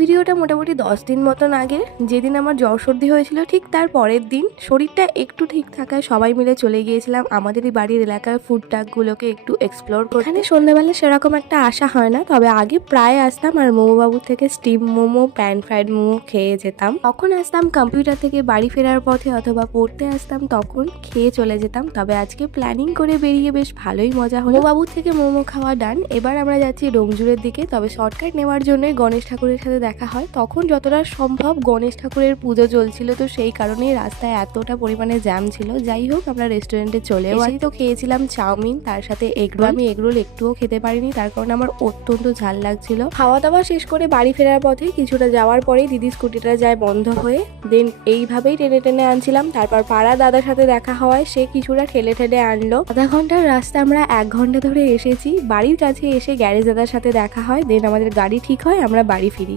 ভিডিওটা মোটামুটি দশ দিন মতন আগে, যেদিন আমার জ্বর সর্দি হয়েছিল, ঠিক তার পরের দিন শরীরটা একটু ঠিক থাকায় সবাই মিলে চলে গিয়েছিলাম। আমাদেরই বাড়ির এলাকার ফুড ট্রাকগুলোকে একটু এক্সপ্লোর করতে। এখানে সন্ধ্যাবেলা সেরকম একটা আশা হয় না, তবে আগে প্রায় আসতাম আর মোমোবাবুর থেকে steam momo pan fried momo খেয়ে যেতাম। তখন আসতাম কম্পিউটার থেকে বাড়ি ফেরার পথে অথবা পড়তে আসতাম, তখন খেয়ে চলে যেতাম। তবে আজকে প্ল্যানিং করে বেরিয়ে বেশ ভালোই মজা হলো। বাবুর থেকে মোমো খাওয়া ডান এবার আমরা যাচ্ছি ডোমজুরের দিকে, তবে শর্টকাট নেওয়ার জন্য গণেশ ঠাকুরের সাথে দেখা হয় তখন যতটা সম্ভব গণেশ ঠাকুরের পুজো চলছিল। তো সেই কারণেই রাস্তায় এতটা পরিমাণে জ্যাম ছিল। যাই হোক আমরা রেস্টুরেন্টে চলেও আসি। তো খেয়েছিলাম চাউমিন তার সাথে এগরোল আমি এগরোল একটুও খেতে পারিনি তার কারণে আমার অত্যন্ত ঝাল লাগছিল। খাওয়া দাওয়া শেষ করে বাড়ি ফেরার পথে কিছুটা যাওয়ার পরেই দিদি স্কুটিটা যায় বন্ধ হয়ে। দেন এইভাবেই টেনে টেনে আনছিলাম। তারপর পাড়া দাদার সাথে দেখা হওয়ায় সে কিছুটা ঠেলে ঠেলে আনলো। আধা ঘণ্টার রাস্তা আমরা এক ঘণ্টা ধরে এসেছি। বাড়ির কাছে এসে গ্যারেজ দাদার সাথে দেখা হয়। দেন আমাদের গাড়ি ঠিক হয় আমরা বাড়ি ফিরি।